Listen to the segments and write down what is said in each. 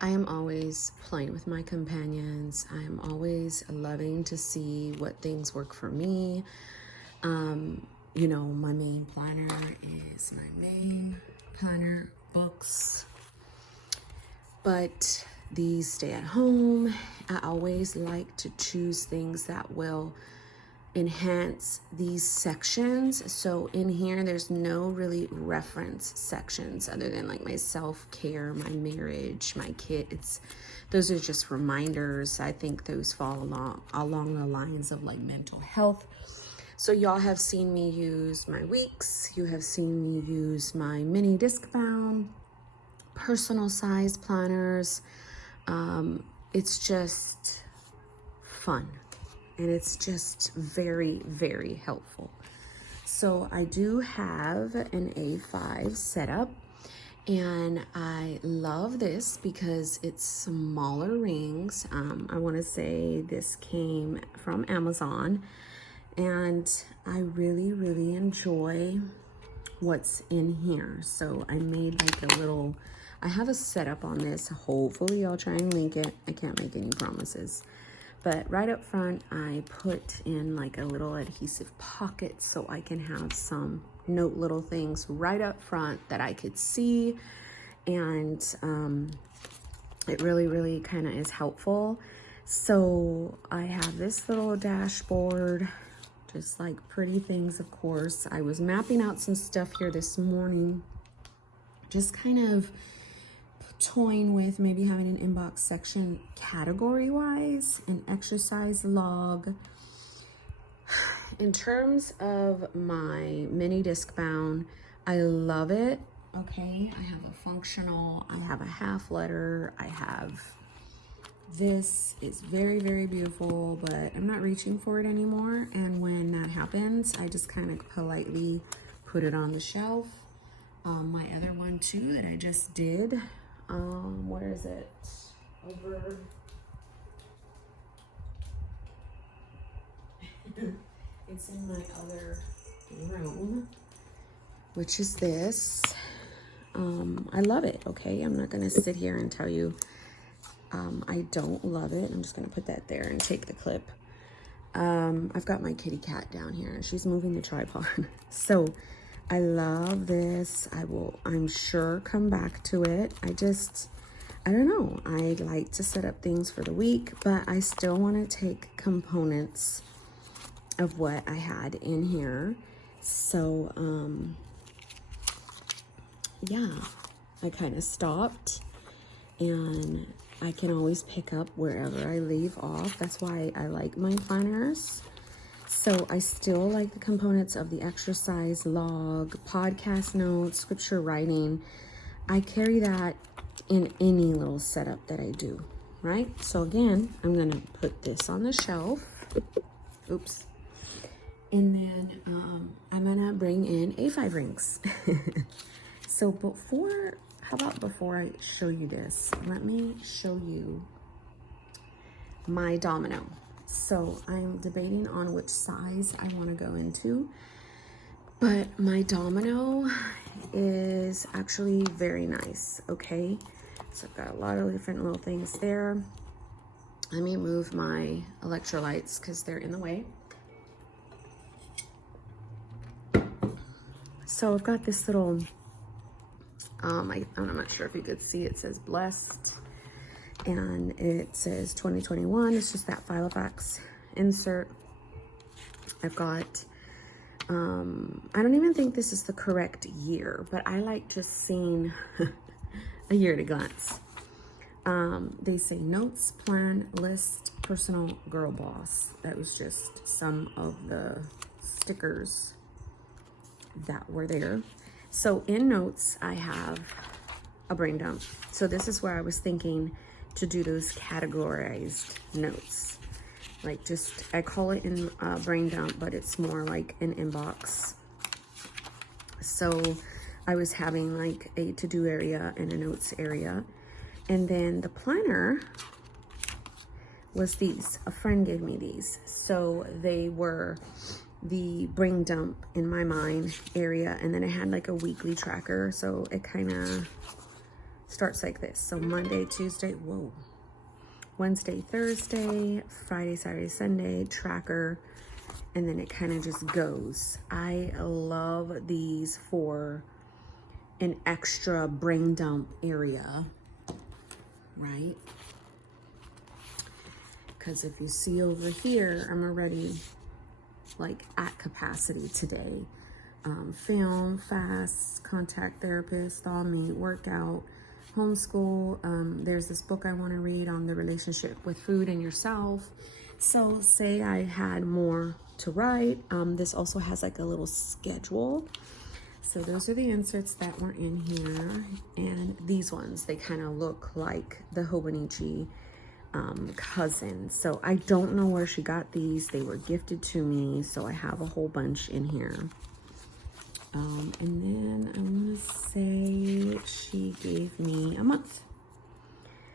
I am always playing with my companions. I am always loving to see what things work for me. You know, my main planner is my main planner, books. But these stay at home, I always like to choose things that will enhance these sections. So in here, there's no really reference sections other than like my self-care, my marriage, my kids. Those are just reminders. I think those fall along the lines of like mental health. So y'all have seen me use my weeks. You have seen me use my mini disc bound, personal size planners. It's just fun. And it's just very, very helpful. So I do have an A5 setup, and I love this because it's smaller rings. I want to say this came from Amazon, and I really, really enjoy what's in here. So I made like a little, I have a setup on this. Hopefully I'll try and link it. I can't make any promises. But right up front, I put in like a little adhesive pocket so I can have some note little things right up front that I could see. And it really, really kind of is helpful. So I have this little dashboard, just like pretty things, of course. I was mapping out some stuff here this morning, just kind of toying with maybe having an inbox section category wise, an exercise log. In terms of my mini disc bound, I love it. Okay, I have a functional, I have a half letter, I have this. Is very, very beautiful, but I'm not reaching for it anymore. And when that happens, I just kind of politely put it on the shelf. My other one too that I just did, where is it? Over. It's in my other room, which is this. I love it, okay? I'm not gonna sit here and tell you I don't love it. I'm just gonna put that there and take the clip. I've got my kitty cat down here and she's moving the tripod. So I love this. I'm sure come back to it. I don't know. I like to set up things for the week, but I still want to take components of what I had in here. So, yeah, I kind of stopped, and I can always pick up wherever I leave off. That's why I like my planners. So I still like the components of the exercise log, podcast notes, scripture writing. I carry that in any little setup that I do, right? So again, I'm gonna put this on the shelf. Oops. And then I'm gonna bring in A5 rings. So how about before I show you this, let me show you my domino. So I'm debating on which size I want to go into, but my domino is actually very nice, okay? So I've got a lot of different little things there. Let me move my electrolytes because they're in the way. So I've got this little, I'm not sure if you could see, it says blessed. And it says 2021. It's just that Filofax insert. I've got, I don't even think this is the correct year, but I like just seeing a year at a glance. They say notes, plan, list, personal, girl boss. That was just some of the stickers that were there. So in notes, I have a brain dump. So this is where I was thinking to do those categorized notes. Like just, I call it in brain dump, but it's more like an inbox. So I was having like a to-do area and a notes area. And then the planner was these. A friend gave me these. So they were the brain dump in my mind area. And then I had like a weekly tracker. So it kind of starts like this. So Monday, Tuesday, whoa. Wednesday, Thursday, Friday, Saturday, Sunday, tracker, and then it kind of just goes. I love these for an extra brain dump area, right? Because if you see over here, I'm already like at capacity today. Film, fast, contact therapist, thaw meet, workout, homeschool. There's this book I want to read on the relationship with food and yourself. So say I had more to write. This also has like a little schedule. So those are the inserts that were in here. And these ones, they kind of look like the Hobonichi cousin. So I don't know where she got these. They were gifted to me. So I have a whole bunch in here. And then I want to say she gave me a month.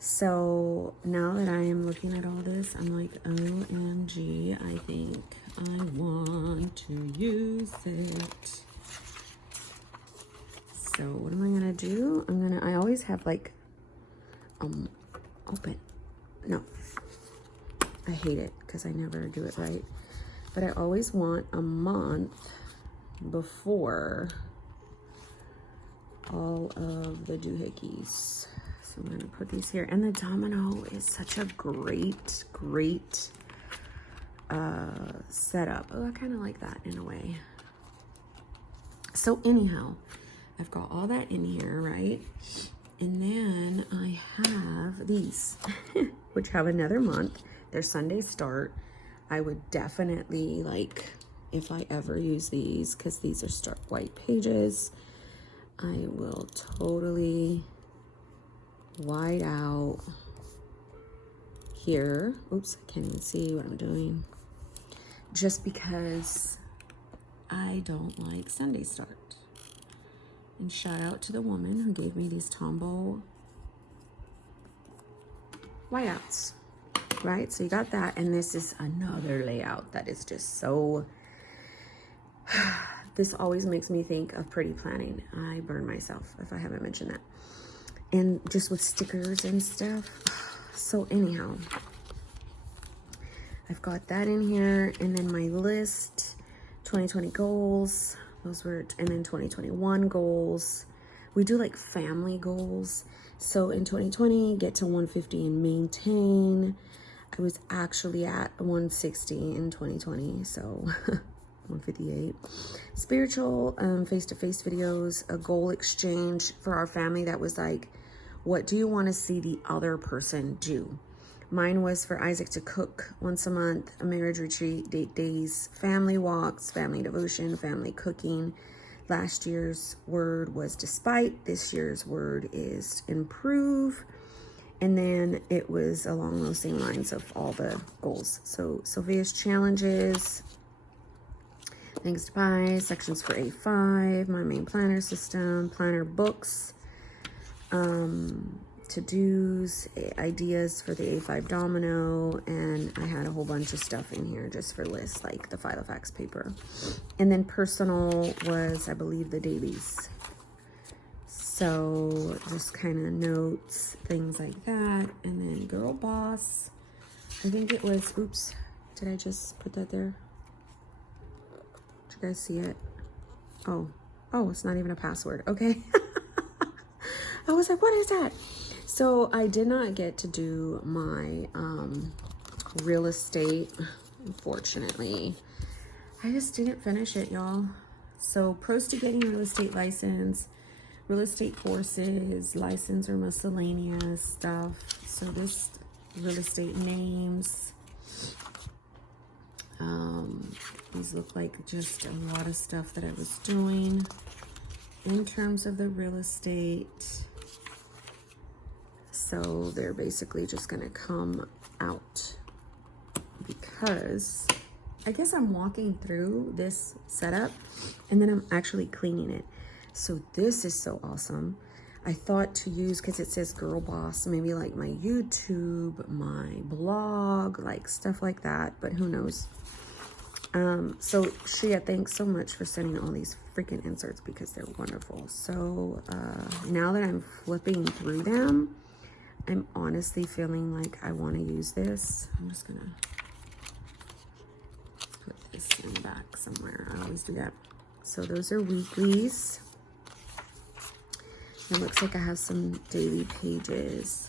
So now that I am looking at all this, I'm like, OMG, I think I want to use it. So what am I going to do? I always have like, open. No, I hate it because I never do it right. But I always want a month before all of the doohickeys. So I'm gonna put these here. And the Domino is such a great setup. Oh, I kind of like that in a way. So anyhow, I've got all that in here, right? And then I have these, which have another month. They're Sunday start. I would definitely like, if I ever use these, because these are start white pages, I will totally white out here. Oops, I can't even see what I'm doing. Just because I don't like Sunday start. And shout out to the woman who gave me these Tombow whiteouts, right? So you got that, and this is another layout that is just so... This always makes me think of pretty planning. I burn myself if I haven't mentioned that. And just with stickers and stuff. So anyhow, I've got that in here. And then my list, 2020 goals. Those were, and then 2021 goals. We do like family goals. So in 2020, get to 150 and maintain. I was actually at 160 in 2020. So... 158. Spiritual face-to-face videos, a goal exchange for our family that was like, what do you want to see the other person do? Mine was for Isaac to cook once a month, a marriage retreat, date days, family walks, family devotion, family cooking. Last year's word was despite. This year's word is improve. And then it was along those same lines of all the goals. So Sophia's challenges, things to buy, sections for A5, my main planner system, planner books, to-dos, ideas for the A5 Domino, and I had a whole bunch of stuff in here just for lists, like the Filofax paper. And then personal was, I believe, the dailies. So just kind of notes, things like that. And then Girl Boss, I think it was, oops, did I just put that there? Did you guys see it? Oh, it's not even a password. Okay. I was like, what is that? So I did not get to do my real estate, unfortunately. I just didn't finish it, y'all. So pros to getting real estate license, real estate courses, license or miscellaneous stuff. So this real estate names. These look like just a lot of stuff that I was doing in terms of the real estate. So they're basically just gonna come out because I guess I'm walking through this setup and then I'm actually cleaning it. So this is so awesome. I thought to use, because it says Girl Boss, maybe like my YouTube, my blog, like stuff like that, but who knows. So Shia, thanks so much for sending all these freaking inserts because they're wonderful. So now that I'm flipping through them, I'm honestly feeling like I want to use this. I'm just gonna put this in the back somewhere. I always do that. So those are weeklies. It looks like I have some daily pages.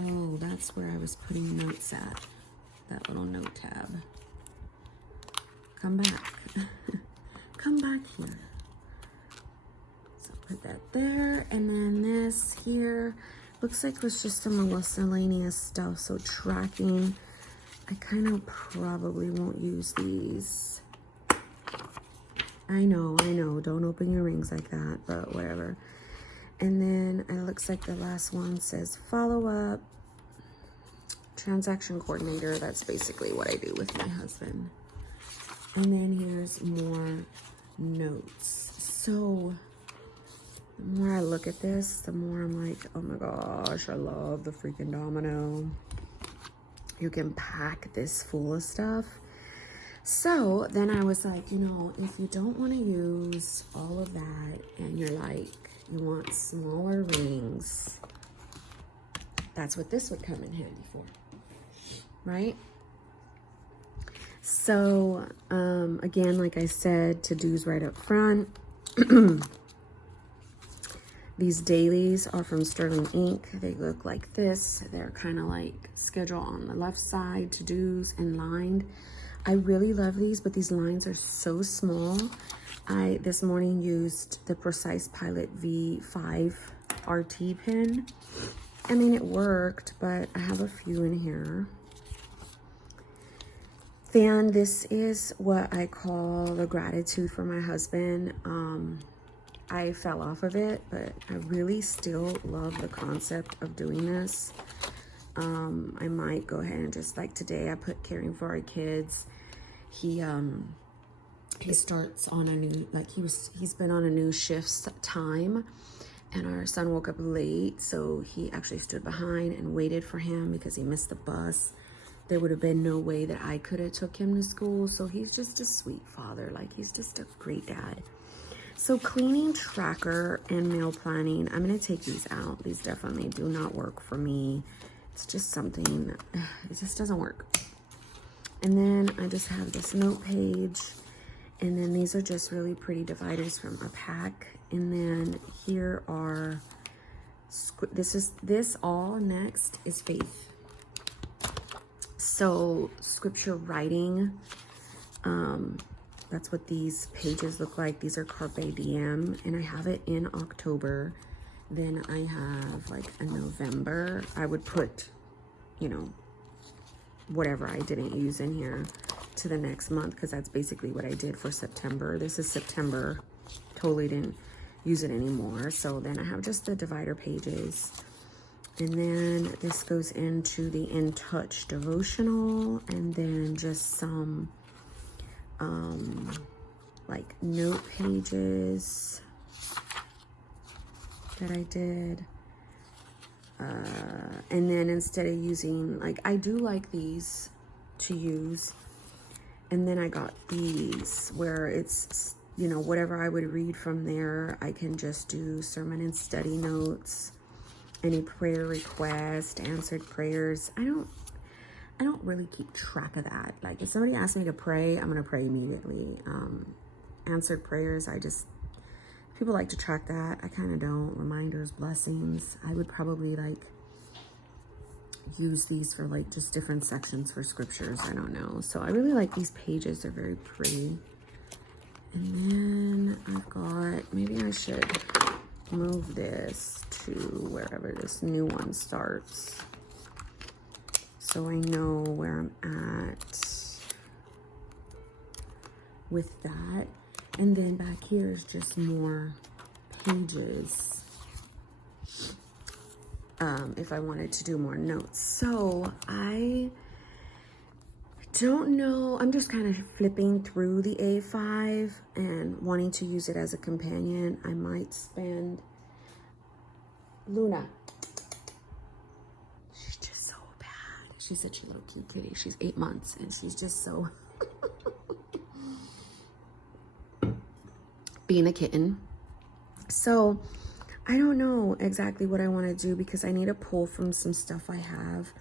Oh, that's where I was putting notes at. That little note tab. Come back. Come back here. So put that there. And then this here looks like it was just some miscellaneous stuff. So tracking. I kind of probably won't use these. I know. Don't open your rings like that, but whatever. And then it looks like the last one says follow up. Transaction coordinator. That's basically what I do with my husband. And then here's more notes. So the more I look at this, the more I'm like, oh my gosh, I love the freaking Domino. You can pack this full of stuff. So then I was like, you know, if you don't want to use all of that and you're like, you want smaller rings, that's what this would come in handy for, right? So, again, like I said, to-dos right up front. These dailies are from Sterling Ink. They look like this. They're kind of like schedule on the left side, to-dos and lined. I really love these, but these lines are so small. I, this morning, used the Precise Pilot V5 RT pen. I mean, it worked, but I have a few in here. Then this is what I call the gratitude for my husband. I fell off of it, but I really still love the concept of doing this. I might go ahead and just like today I put caring for our kids. He starts on a new, like he's been on a new shift time, and our son woke up late, so he actually stood behind and waited for him because he missed the bus. There would have been no way that I could have took him to school. So he's just a sweet father. Like, he's just a great dad. So cleaning tracker and meal planning, I'm going to take these out. These definitely do not work for me. It's just something, it just doesn't work. And then I just have this note page. And then these are just really pretty dividers from a pack. And then here are, this all next is faith. So scripture writing, that's what these pages look like. These are Carpe Diem, and I have it in October. Then I have like a November. I would put, you know, whatever I didn't use in here to the next month, because that's basically what I did for September. This is September. Totally didn't use it anymore. So then I have just the divider pages. And then this goes into the In Touch devotional, and then just some like note pages that I did. And then instead of using, like, I do like these to use. And then I got these where it's, you know, whatever I would read from there, I can just do sermon and study notes. Any prayer request, answered prayers. I don't really keep track of that. Like, if somebody asks me to pray, I'm gonna pray immediately. Answered prayers, people like to track that. I kind of don't. Reminders, blessings. I would probably like use these for like just different sections for scriptures. I don't know. So I really like these pages. They're very pretty. And then I've got, maybe I should move this to wherever this new one starts, so I know where I'm at with that. And then back here is just more pages if I wanted to do more notes. So I don't know, I'm just kind of flipping through the A5 and wanting to use it as a companion. I might spend, Luna, she's just so bad. She's such a little cute kitty. She's 8 months and she's just so being a kitten. So I don't know exactly what I want to do because I need to pull from some stuff I have.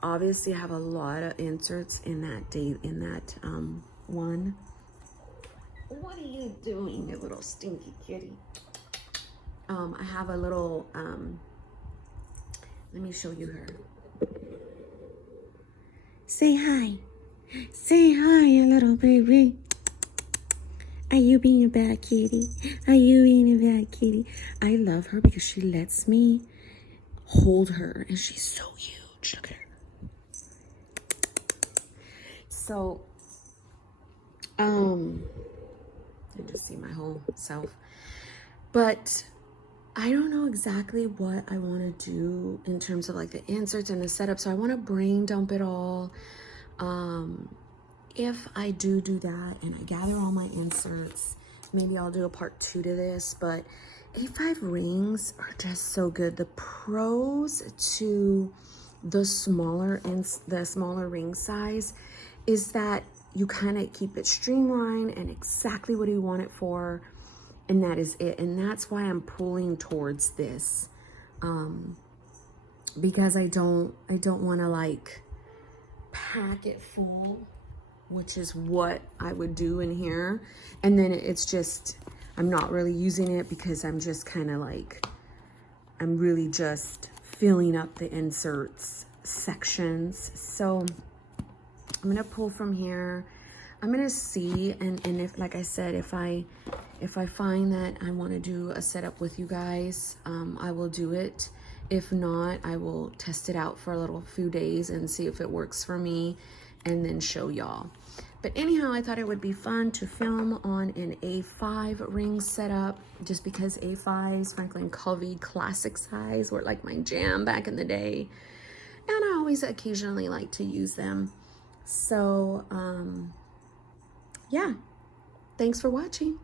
Obviously I have a lot of inserts in that one. What are you doing, you little stinky kitty? I have a little, let me show you her. Say hi. Say hi, you little baby. Are you being a bad kitty? Are you being a bad kitty? I love her because she lets me hold her, and she's so huge. Look at her. So, I just see my whole self. But I don't know exactly what I want to do in terms of like the inserts and the setup. So I want to brain dump it all. If I do that and I gather all my inserts, maybe I'll do a part 2 to this. But A5 rings are just so good. The pros to the smaller ring size is that you kind of keep it streamlined and exactly what you want it for, and that is it. And that's why I'm pulling towards this, because I don't want to like pack it full, which is what I would do in here, and then it's just I'm not really using it because I'm just kind of like I'm really just filling up the inserts sections. So I'm gonna pull from here. I'm gonna see, and if, like I said, if I find that I want to do a setup with you guys, I will do it. If not, I will test it out for a few days and see if it works for me, and then show y'all. But anyhow, I thought it would be fun to film on an A5 ring setup, just because A5s, Franklin Covey classic size, were like my jam back in the day, and I always occasionally like to use them. So yeah, thanks for watching.